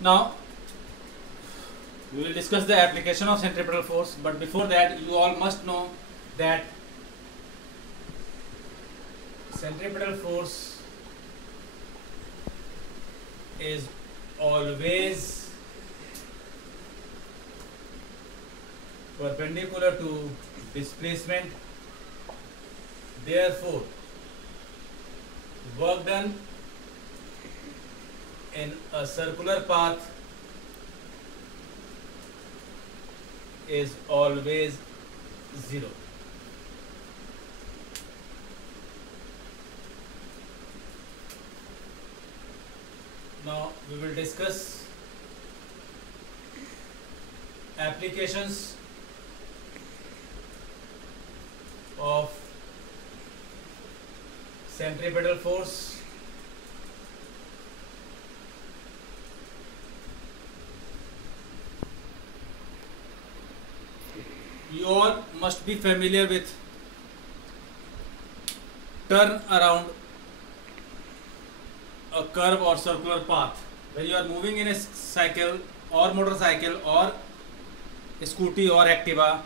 Now we will discuss the application of centripetal force, but before that you all must know that centripetal force is always perpendicular to displacement. Therefore, work done in a circular path is always zero. Now we will discuss applications of centripetal force. You all must be familiar with turn around a curve or circular path. When you are moving in a cycle or motorcycle or scooty or Activa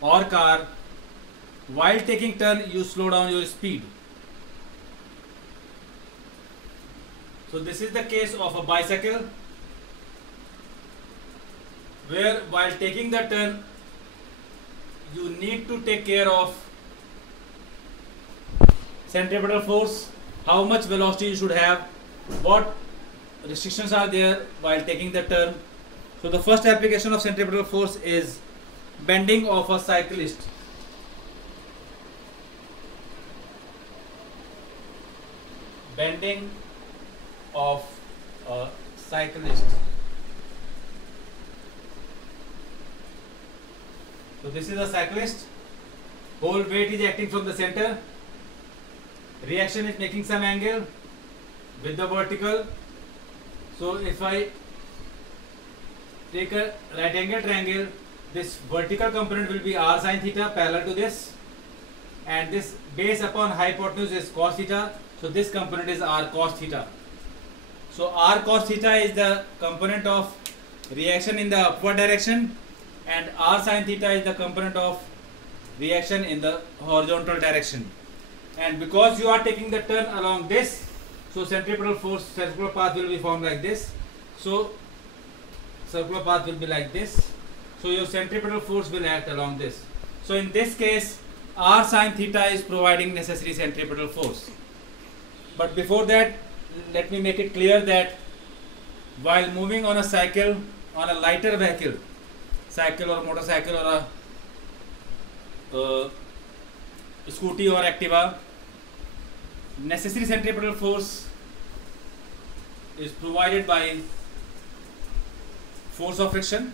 or car, while taking turn you slow down your speed. So this is the case of a bicycle, where while taking the turn you need to take care of centripetal force, how much velocity you should have, what restrictions are there while taking the turn. So the first application of centripetal force is bending of a cyclist. Bending of a cyclist. So this is a cyclist, whole weight is acting from the center, reaction is making some angle with the vertical. So if I take a right angle triangle, this vertical component will be r sin theta parallel to this, and this base upon hypotenuse is cos theta, so this component is r cos theta. So r cos theta is the component of reaction in the upward direction, and r sin theta is the component of reaction in the horizontal direction. And because you are taking the turn along this, so centripetal force, circular path will be formed like this. So circular path will be like this. So your centripetal force will act along this. So in this case, r sin theta is providing necessary centripetal force. But before that, let me make it clear that while moving on a cycle, on a lighter vehicle, cycle or motorcycle or a scooty or Activa, necessary centripetal force is provided by force of friction.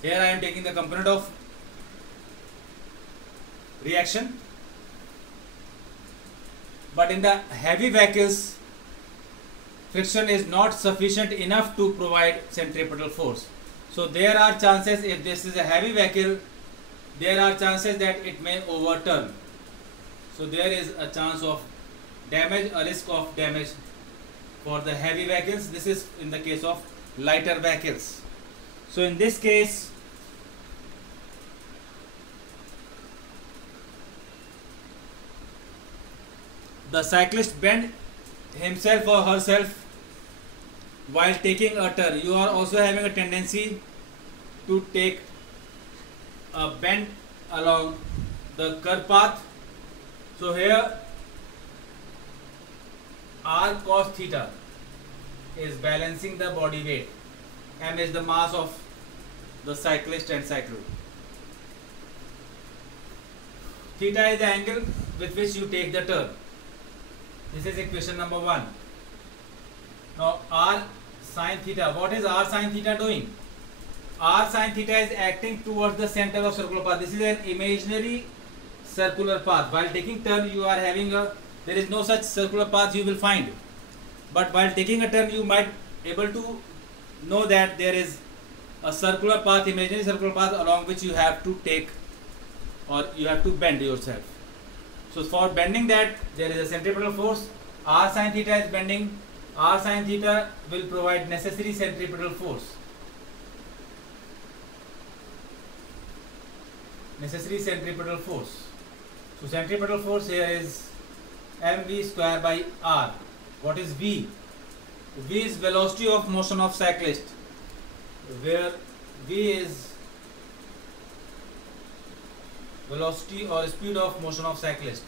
Here I am taking the component of reaction, but in the heavy vehicles, friction is not sufficient enough to provide centripetal force. So there are chances, if this is a heavy vehicle, there are chances that it may overturn. So there is a chance of damage, a risk of damage for the heavy vehicles. This is in the case of lighter vehicles. So in this case, the cyclist bend himself or herself while taking a turn. You are also having a tendency to take a bend along the curve path. So here r cos theta is balancing the body weight. M is the mass of the cyclist and cycle. Theta is the angle with which you take the turn. This is equation number 1. Now r sin theta, what is r sin theta doing? R sin theta is acting towards the center of circular path. This is an imaginary circular path. While taking turn, you are having there is no such circular path you will find. But while taking a turn, you might able to know that there is a circular path, imaginary circular path along which you have to take or you have to bend yourself. So for bending that, there is a centripetal force. R sin theta is bending R sin theta will provide necessary centripetal force. Necessary centripetal force. So centripetal force here is mv square by r. What is v? V is velocity of motion of cyclist, where v is velocity or speed of motion of cyclist.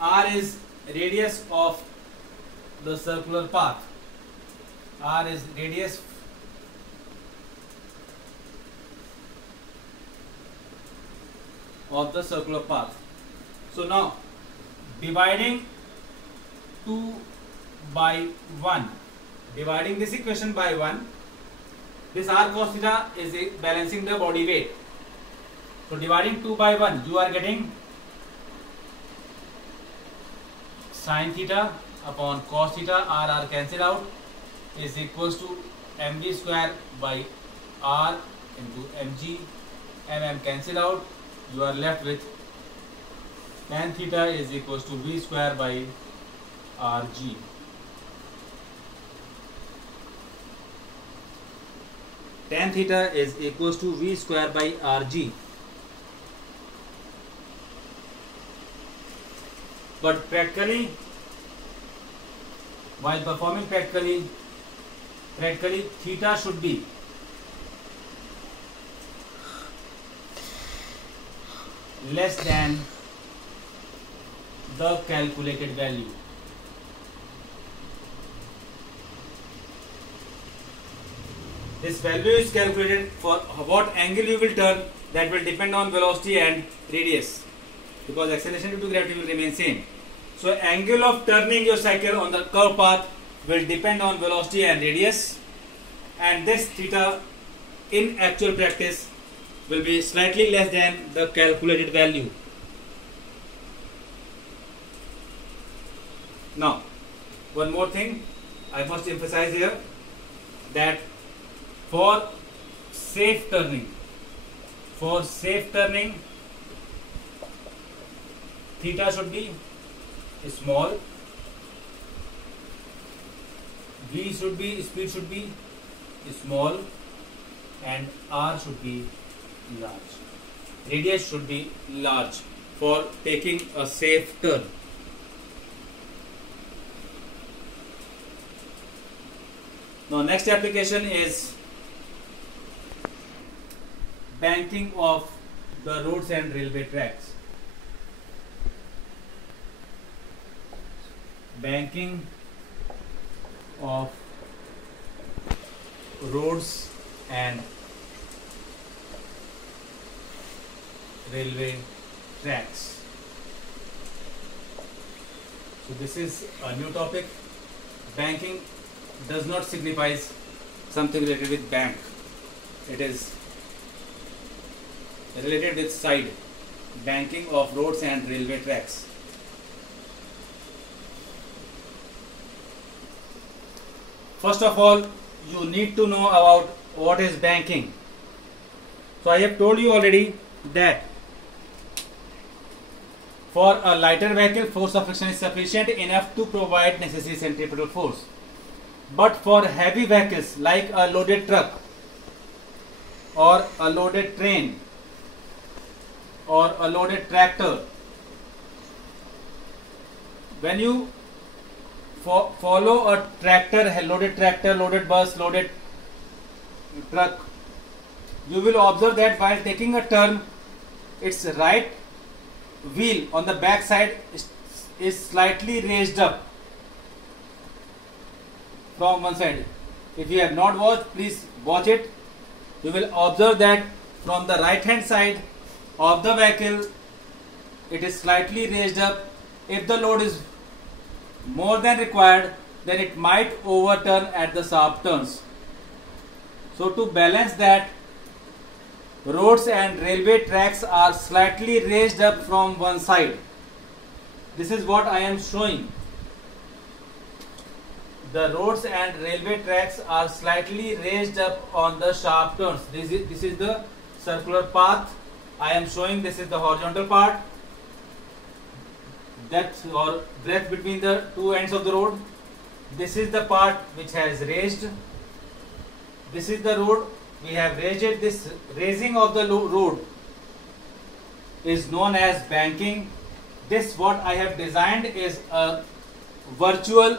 R is radius of the circular path. R is radius of the circular path. So now dividing 2 by 1, dividing this equation by 1, this r cos theta is balancing the body weight. So dividing 2 by 1, you are getting sin theta upon cos theta, r cancel out, is equals to mv square by r into mg, cancel out, you are left with tan theta is equals to v square by rg. Tan theta is equals to v square by rg. But practically, while performing practically theta should be less than the calculated value. This value is calculated for what angle you will turn, that will depend on velocity and radius, because acceleration due to gravity will remain same. So angle of turning your cycle on the curved path will depend on velocity and radius, and this theta in actual practice will be slightly less than the calculated value. Now, one more thing I must emphasize here, that for safe turning, theta should be small, v should be, speed should be small, and r should be large. Radius should be large for taking a safe turn. Now next application is banking of the roads and railway tracks. Banking of roads and railway tracks. So this is a new topic. Banking does not signify something related with bank. It is related with side. Banking of roads and railway tracks. First of all, you need to know about what is banking. So I have told you already that for a lighter vehicle, force of friction is sufficient enough to provide necessary centripetal force. But for heavy vehicles like a loaded truck or a loaded train or a loaded tractor, when you follow a loaded tractor, loaded bus, loaded truck, you will observe that while taking a turn, its right wheel on the back side is slightly raised up from one side. If you have not watched, please watch it. You will observe that from the right hand side of the vehicle, it is slightly raised up. If the load is more than required, then it might overturn at the sharp turns. So to balance that, roads and railway tracks are slightly raised up from one side. This is what I am showing. The roads and railway tracks are slightly raised up on the sharp turns. This is the circular path I am showing. This is the horizontal part. depth or breadth between the two ends of the road. This is the part which has raised. This is the road, we have raised it. This raising of the road is known as banking. This what I have designed is a virtual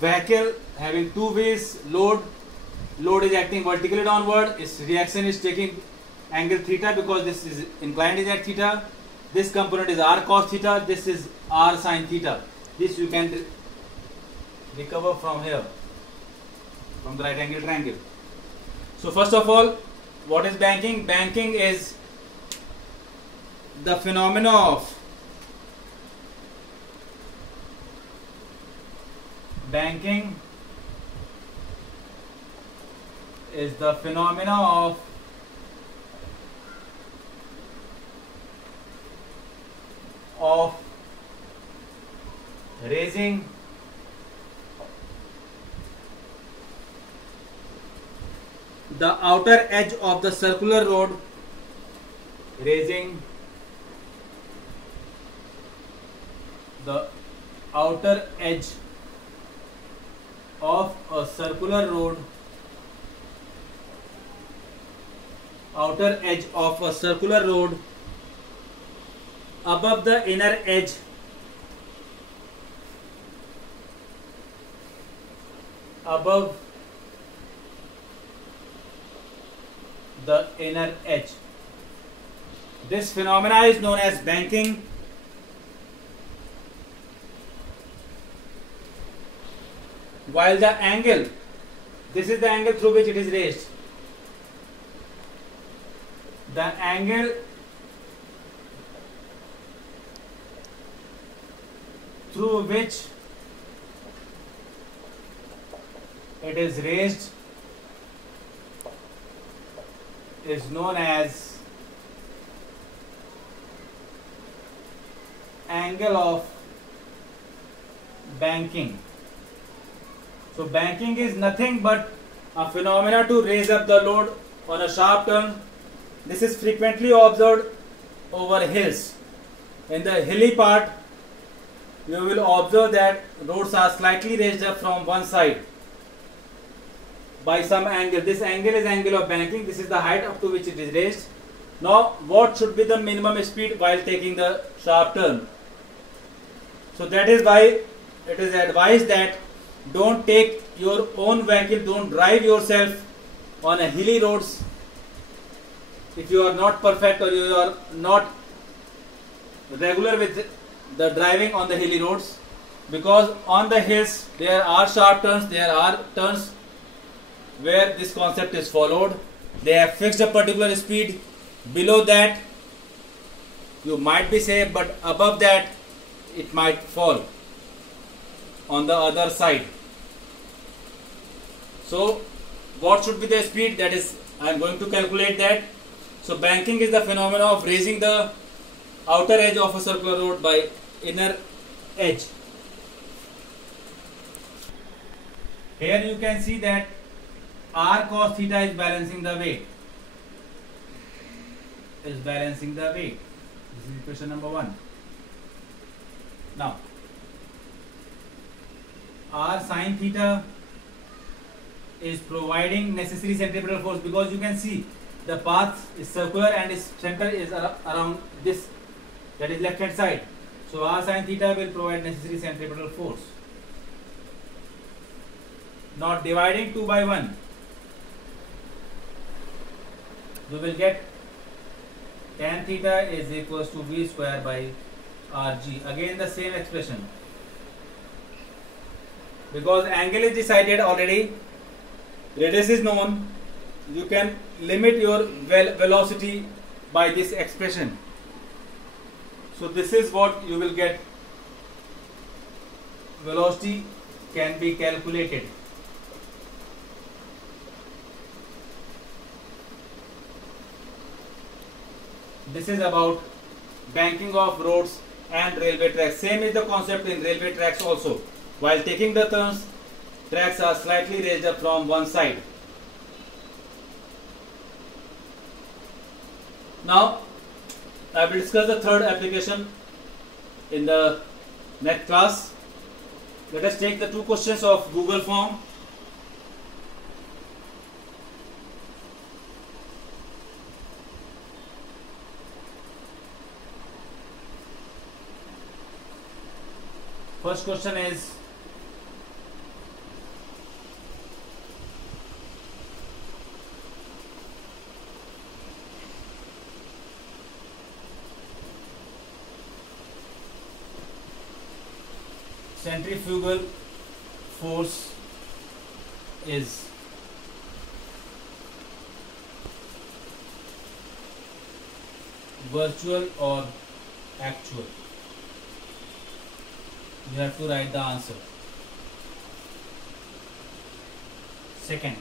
vehicle having two wheels. Load is acting vertically downward. Its reaction is taking angle theta because this is inclined is at theta. This component is r cos theta. This is r sin theta. This you can recover from here, from the right angle triangle. So first of all, what is banking? Banking is the phenomena of raising the outer edge of the circular road, raising the outer edge of a circular road, above the inner edge This phenomena is known as banking. While the angle, this is the angle through which it is raised. The angle through which it is raised is known as angle of banking. So banking is nothing but a phenomena to raise up the load on a sharp turn. This is frequently observed over hills. In the hilly part, you will observe that roads are slightly raised up from one side by some angle. This angle is angle of banking. This is the height up to which it is raised. Now, what should be the minimum speed while taking the sharp turn? So that is why it is advised that don't take your own vehicle, don't drive yourself on a hilly roads if you are not perfect or you are not regular with the driving on the hilly roads, because on the hills there are sharp turns, there are turns where this concept is followed. They have fixed a particular speed. Below that you might be safe, but above that it might fall on the other side. So what should be the speed? That is, I am going to calculate that. So banking is the phenomena of raising the outer edge of a circular road by inner edge. Here you can see that r cos theta is balancing the weight. This is equation number 1. Now r sin theta is providing necessary centripetal force, because you can see the path is circular and its center is around this, that is left hand side. So r sin theta will provide necessary centripetal force. Now dividing 2 by 1, you will get tan theta is equals to v square by rg. Again the same expression, because angle is decided already, radius is known, you can limit your velocity by this expression. So this is what you will get. Velocity can be calculated. This is about banking of roads and railway tracks. Same is the concept in railway tracks also. While taking the turns, tracks are slightly raised up from one side. Now, I will discuss the third application in the next class. Let us take the two questions of Google form. First question is, centrifugal force is virtual or actual? You have to write the answer. Second,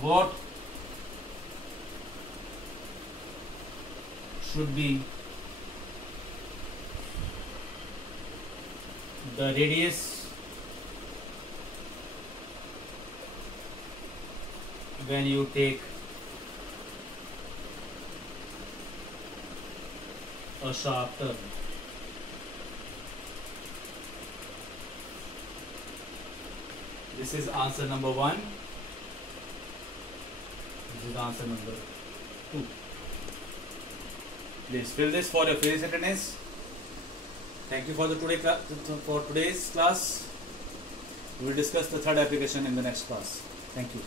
what should be the radius when you take a sharp turn? This is answer number 1. This is answer number 2. Please fill this for your physics attendance. Thank you for the today's class. We will discuss the third application in the next class. Thank you.